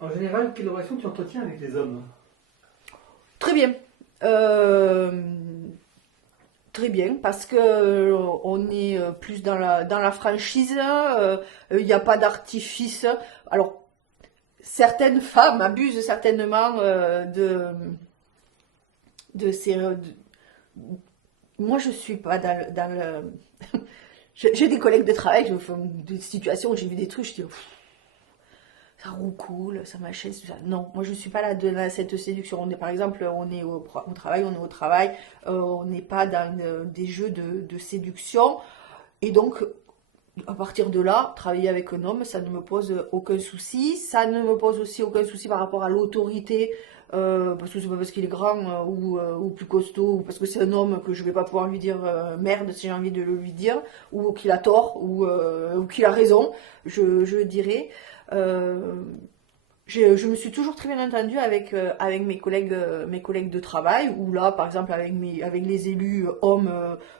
En général, quelle relation tu entretiens avec les hommes? Très bien. Euh, Très bien, parce que on est plus dans la franchise, il n'y a pas d'artifice. Alors, certaines femmes abusent certainement de ces. Moi, je suis pas dans le. J'ai des collègues de travail, je fais des situations où j'ai vu des trucs, je dis, ça roucoule, ça machin, tout ça. Non, moi je suis pas là dans cette séduction. On est, par exemple, on est au travail, on est au travail, on n'est pas dans des jeux de séduction. Et donc, à partir de là, travailler avec un homme, ça ne me pose aucun souci. Ça ne me pose aussi aucun souci par rapport à l'autorité, parce que c'est pas parce qu'il est grand ou plus costaud, ou parce que c'est un homme que je vais pas pouvoir lui dire merde si j'ai envie de le lui dire, ou qu'il a tort, ou qu'il a raison, je dirais. Euh, je me suis toujours très bien entendue avec mes collègues de travail, ou là, par exemple, avec les élus hommes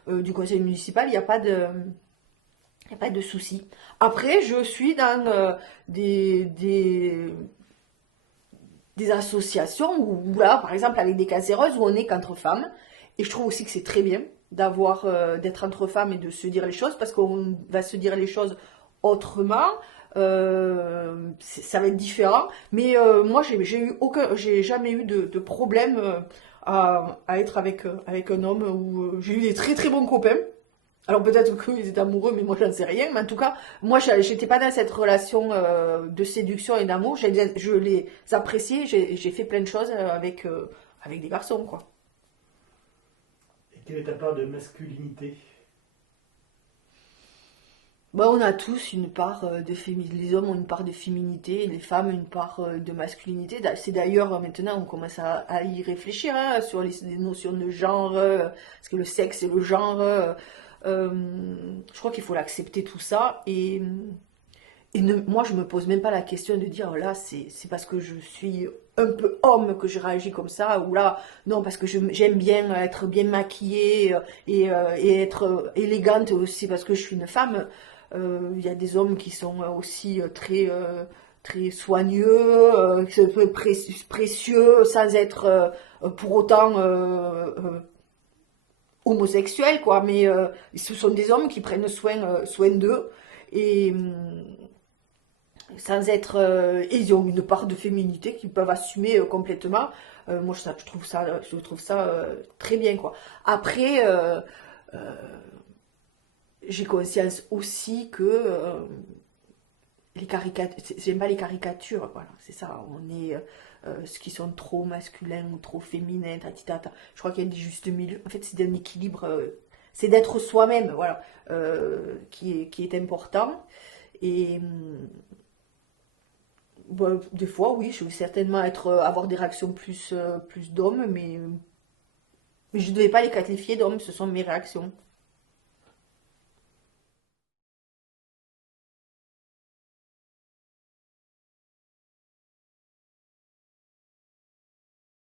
du conseil municipal, il n'y a pas de souci. Après, je suis dans des, des, des associations où là, par exemple, avec des cancéreuses, où on est qu'entre femmes. Et je trouve aussi que c'est très bien d'être entre femmes et de se dire les choses, parce qu'on va se dire les choses autrement. Ça va être différent. Mais moi, j'ai jamais eu de problème à être avec un homme où j'ai eu des très très bons copains. Alors peut-être qu'ils étaient amoureux, mais moi j'en sais rien. Mais en tout cas, moi j'étais pas dans cette relation de séduction et d'amour. Je les appréciais. J'ai fait plein de choses avec des garçons, quoi. Et quelle est ta part de masculinité? Bah, on a tous une part de féminité. Les hommes ont une part de féminité, et les femmes une part de masculinité. C'est d'ailleurs maintenant on commence à y réfléchir hein, sur les notions de genre, parce que le sexe et le genre. Euh, je crois qu'il faut l'accepter tout ça moi, je me pose même pas la question de dire là, c'est parce que je suis un peu homme que je réagis comme ça, ou là, non, parce que j'aime bien être bien maquillée et être élégante aussi parce que je suis une femme. Il y a des hommes qui sont aussi très soigneux, précieux, sans être pour autant homosexuels, quoi. Mais ce sont des hommes qui prennent soin d'eux. Et sans être ils ont une part de féminité qu'ils peuvent assumer complètement. Moi je trouve ça très bien quoi. Après j'ai conscience aussi que les caricatures, j'aime pas les caricatures, voilà, c'est ça, on est ceux qui sont trop masculins ou trop féminins, tatitata. Je crois qu'il y a des justes milieux. En fait, c'est un équilibre, c'est d'être soi-même, voilà, qui est important. Et bah, des fois, oui, je vais certainement avoir des réactions plus d'hommes, mais je ne devais pas les qualifier d'hommes, ce sont mes réactions.